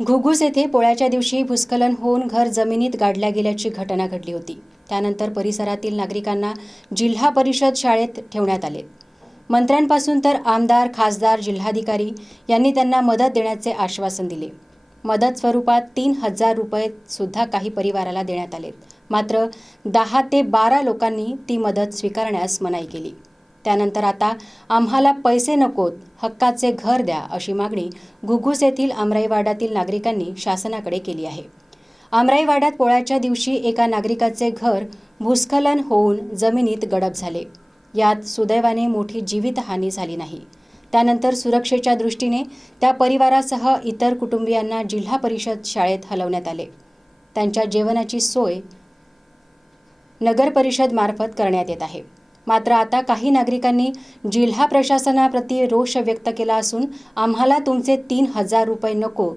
घुगुस येथे पोळ्याच्या दिवशी भूस्खलन होऊन घर जमिनीत गाडल्या गेल्याची घटना घडली होती। त्यानंतर परिसरातील नागरिकांना जिल्हा परिषद शाळेत ठेवण्यात आले। मंत्र्यांपासून तर आमदार, खासदार, जिल्हाधिकारी यांनी त्यांना मदत देण्याचे आश्वासन दिले। मदत स्वरूपात 3000 रुपये सुद्धा काही परिवाराला देण्यात आले। मात्र 10 ते 12 लोकांनी ती मदत स्वीकारण्यास मनाई केली। त्यानंतर आता आम्हाला पैसे नकोत, हक्काचे घर द्या अशी मागणी घुगुस येथील आमराईवाड्यातील नागरिकांनी शासनाकडे केली आहे। आमराईवाड्यात पोळ्याच्या दिवशी एका नागरिकाचे घर भूस्खलन होऊन जमिनीत गडप झाले। यात सुदैवाने मोठी जीवितहानी झाली नाही। त्यानंतर सुरक्षेच्या दृष्टीने त्या परिवारासह इतर कुटुंबियांना जिल्हा परिषद शाळेत हलवण्यात आले। त्यांच्या जेवणाची सोय नगर परिषद मार्फत करण्यात येत आहे। मात्र आता काही नागरिकांनी जिल्हा प्रशासनाप्रती रोष व्यक्त केला असून आम्हाला तुमचे 3000 रुपये नको,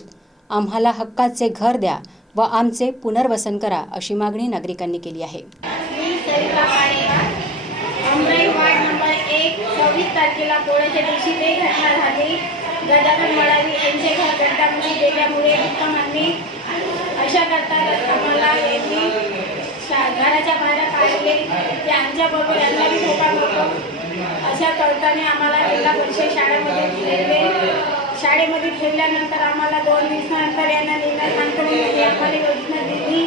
आम्हाला हक्काचे घर द्या व आमचे पुनर्वसन करा अशी मागणी नागरिकांनी केली आहे। वार्ड नंबर 1 26 तारखेला पोळ्याच्या दिवशी ते घटना झाली। गजानन मडावी यांचे घर गड्ड्यामध्ये गेल्यामुळे दुःखांनी अशा करतात आम्हाला यांनी घराच्या बाहेर काढले की आमच्याबरोबर यांना बी धोका नको अशा करताना आम्हाला जिल्हा परिषद शाळेमध्ये ठेवल्यानंतर आम्हाला 2 दिवसानंतर यांना निर्णय सांगून आम्हाला योजना दिली।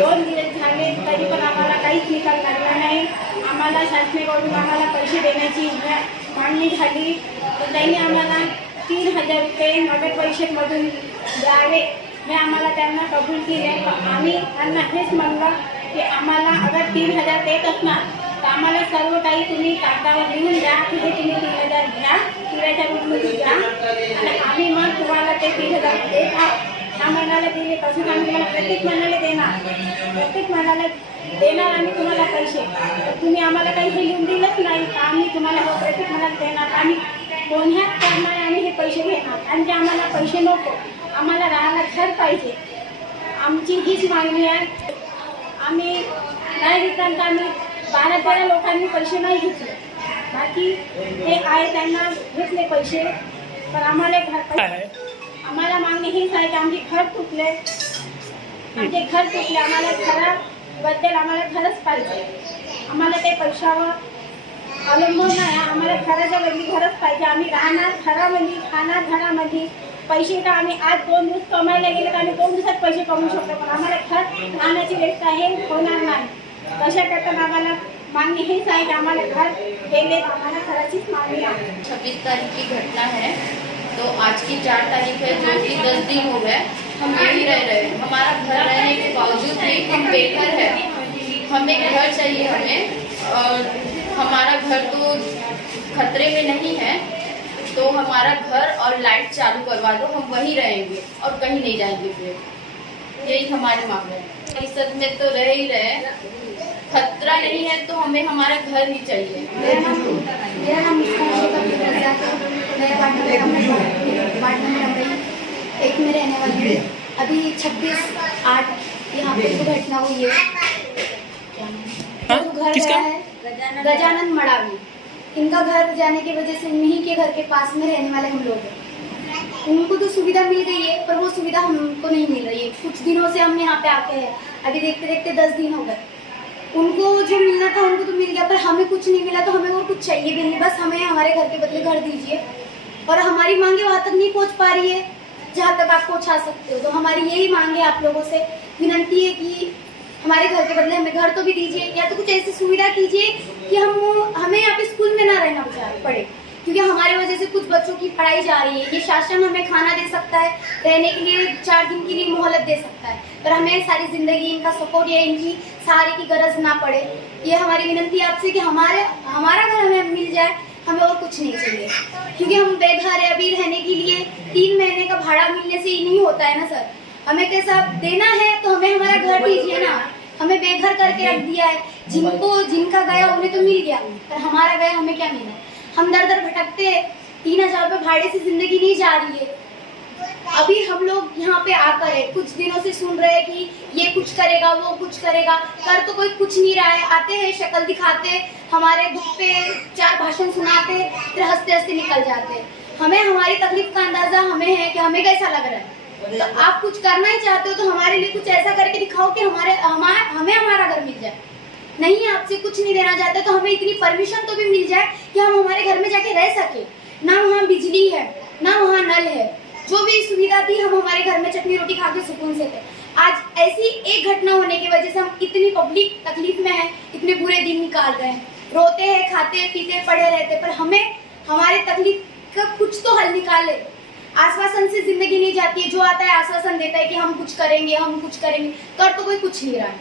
2 दिवस झाले तरी पण आम्हाला काहीच निकाल लागला नाही। आम्हाला शासनाकडून आम्हाला पैसे देण्याची मागणी झाली तर त्यांनी आम्हाला 3000 रुपये नगर परिषदमधून द्यावे हे आम्हाला त्यांना कबूल केले। आम्ही त्यांना हेच म्हणलं की आम्हाला अगर 3000 देत असणार तर आम्हाला सर्व काही तुम्ही कागदावर लिहून द्या की हे तुम्ही 3000 घ्या, किरायाच्या रूपमध्ये द्या आणि आम्ही मग तुम्हाला ते 3000 देत आहोत। ह्या महिन्याला दिले तसंच आम्ही तुम्हाला प्रत्येक महिन्याला देणार, प्रत्येक महिन्याला देणार आम्ही तुम्हाला पैसे। तुम्ही आम्हाला काही हे लिहून दिलंच नाही तर आम्ही तुम्हाला प्रत्येक महिन्याला देणार। आम्ही कोण्या कारणाने आम्ही हे पैसे घेणार आणि आम्हाला पैसे नको, आम्हाला राहायला घर पाहिजे। आमची हीच मागणी आहे। आम्ही नाही रिटर्न आम्ही 12-13 लोकांनी पैसे नाही घेतले, बाकी ते आहे त्यांना घेतले पैसे पण आम्हाला घर पाहिजे। आम्हाला मागणी हीच आहे की आमचे घर तुटले, आम्हाला घराबद्दल आम्हाला घरच पाहिजे। आम्हाला ते पैशावर अवलंबून नाही, आम्हाला घराच्या बदली घरच पाहिजे। आम्ही राहणार घरामध्ये, खाणार घरामध्ये। पैसे तर आम्ही आज 2 दिवस कमायला गेले तर आम्ही 2 दिवसात पैसे कमवू शकतो पण आम्हाला घर राहण्याची व्यवस्था आहे होणार नाही। तशा करताना आम्हाला मागणी हेच आहे की आम्हाला घर देणे, आम्हाला घराचीच मागणी आहे। 26 तारीख की घटना है तो आज की 4 तारीख है जो कि 10 दिन हो गए हम यहीं रह रहे हैं। हमारा घर रहने के बावजूद भी हम बेघर है। हमें घर चाहिए हमें, और हमारा घर तो खतरे में नहीं है तो हमारा घर और लाइट चालू करवा दो, हम वहीं रहेंगे और कहीं नहीं जाएंगे। फिर यही हमारी मांग है। परिषद में तो रह ही रहे, खतरा नहीं है तो हमें हमारा घर ही चाहिए। मेरा नाम वार्ड नंबर 1 में रहने वाली हूँ। अभी 26/8 यहाँ पे जो घटना हुई है, तो घर गया है गजानन मडावी। इनका घर जाने की वजह से इन्हीं के घर के पास में रहने वाले हम लोग हैं। उनको तो सुविधा मिल गई है पर वो सुविधा हमको नहीं मिल रही है। कुछ दिनों से हम यहाँ पे आके हैं, अभी देखते देखते 10 दिन हो गए। उनको जो मिलना था उनको तो मिल गया पर हमें कुछ नहीं मिला, तो हमें और कुछ चाहिए भी नहीं। बस हमें हमारे घर के बदले घर दीजिए और हमारी मांगे वहाँ तक नहीं पहुँच पा रही है जहाँ तक आप पहुँचा सकते हो। तो हमारी यही मांग है, आप लोगों से विनंती है कि हमारे घर के बदले हमें घर तो भी दीजिए या तो कुछ ऐसी सुविधा कीजिए कि हमें यहाँ पे स्कूल में ना रहना पड़े, क्योंकि हमारे वजह से कुछ बच्चों की पढ़ाई जा रही है। ये शासन हमें खाना दे सकता है, रहने के लिए 4 दिन के लिए मोहलत दे सकता है, पर हमें सारी ज़िंदगी इनका सपोर्ट या इनकी सहारे की गरज ना पड़े। ये हमारी विनंती है आपसे कि हमारा घर हमें मिल जाए, हमें और कुछ नहीं चाहिए। क्योंकि हम बेघर है, अभी रहने के लिए 3 महीने का भाड़ा मिलने से ही नहीं होता है ना सर। हमें कैसा देना है तो हमें हमारा घर दीजिए ना। हमें बेघर करके रख दिया है। जिनका गया उन्हें तो मिल गया पर हमारा गया हमें क्या मिला। हम दर दर भटकते हैं, 3000 रुपये भाड़े से जिंदगी नहीं जा रही है। अभी हम लोग यहाँ पे आकर है, कुछ दिनों से सुन रहे हैं कि ये कुछ करेगा वो कुछ करेगा, कर तो कोई कुछ नहीं रहा है। आते हैं, शक्ल दिखाते, हमारे दुख पे 4 भाषण सुनाते, फिर हंसते हंसते निकल जाते हैं। हमें हमारी तकलीफ का अंदाजा हमें है कि हमें कैसा लग रहा है। तो आप कुछ करना ही चाहते हो तो हमारे लिए कुछ ऐसा करके दिखाओ कि हमें हमारा घर मिल जाए। नहीं आपसे कुछ नहीं देना चाहते तो हमें इतनी परमिशन तो भी मिल जाए कि हम हमारे घर में जाके रह सके। ना वहाँ बिजली है, ना वहाँ नल है, जो भी सुविधा थी हम हमारे घर में चटनी रोटी खा के सुकून से थे। आज ऐसी एक घटना होने की वजह से हम इतनी पब्लिक तकलीफ में है, इतने बुरे दिन निकाल रहे हैं, रोते हैं, खाते पीते पड़े रहते, पर हमें हमारे तकलीफ का कुछ तो हल निकाले। आश्वासन से जिंदगी नहीं जाती है, जो आता है आश्वासन देता है कि हम कुछ करेंगे, हम कुछ करेंगे, कर तो कोई कुछ नहीं रहा है।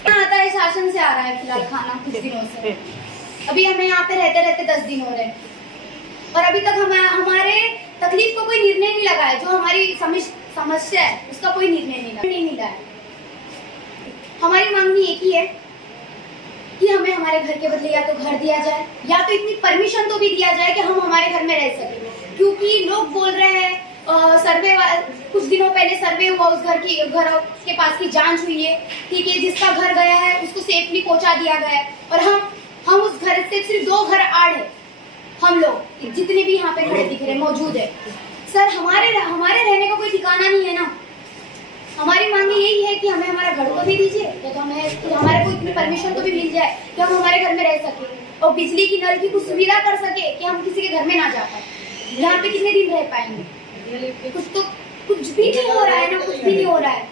आता है शासन से आ रहा है फिलहाल खाना कुछ दिनों से। अभी हमें यहाँ पे रहते रहते 10 दिन हो रहे हैं और अभी तक हमारे तकलीफ को कोई निर्णय नहीं लगा है। जो हमारी समस्या है उसका कोई निर्णय नहीं मिला है। हमारी मांगनी एक ही है कि हमें हमारे घर के बदले या तो घर दिया जाए या तो इतनी परमिशन तो भी दिया जाए कि हम हमारे घर में रह सकें। क्योंकि लोग बोल रहे हैं सर्वे कुछ दिनों पहले सर्वे हुआ, उस घर के पास की जांच हुई है, ठीक है, जिसका घर गया है उसको सेफली पहुंचा दिया गया है और हम उस घर से सिर्फ 2 घर आड़ है। हम लोग जितने भी यहाँ पे खड़े दिख रहे मौजूद है। सर हमारे रहने का कोई ठिकाना नहीं है ना। हमारी मांग यही है कि हमें हमारा घर तो भी दीजिए या तो हमारे को इतनी परमिशन तो भी मिल जाए कि हम हमारे घर में रह सके और बिजली की नल की कुछ सुविधा कर सके कि हम किसी के घर में ना जा पाए। यहाँ पे कितने दिन रह पाएंगे? कुछ भी नहीं हो रहा है ना, कुछ भी नहीं हो रहा है।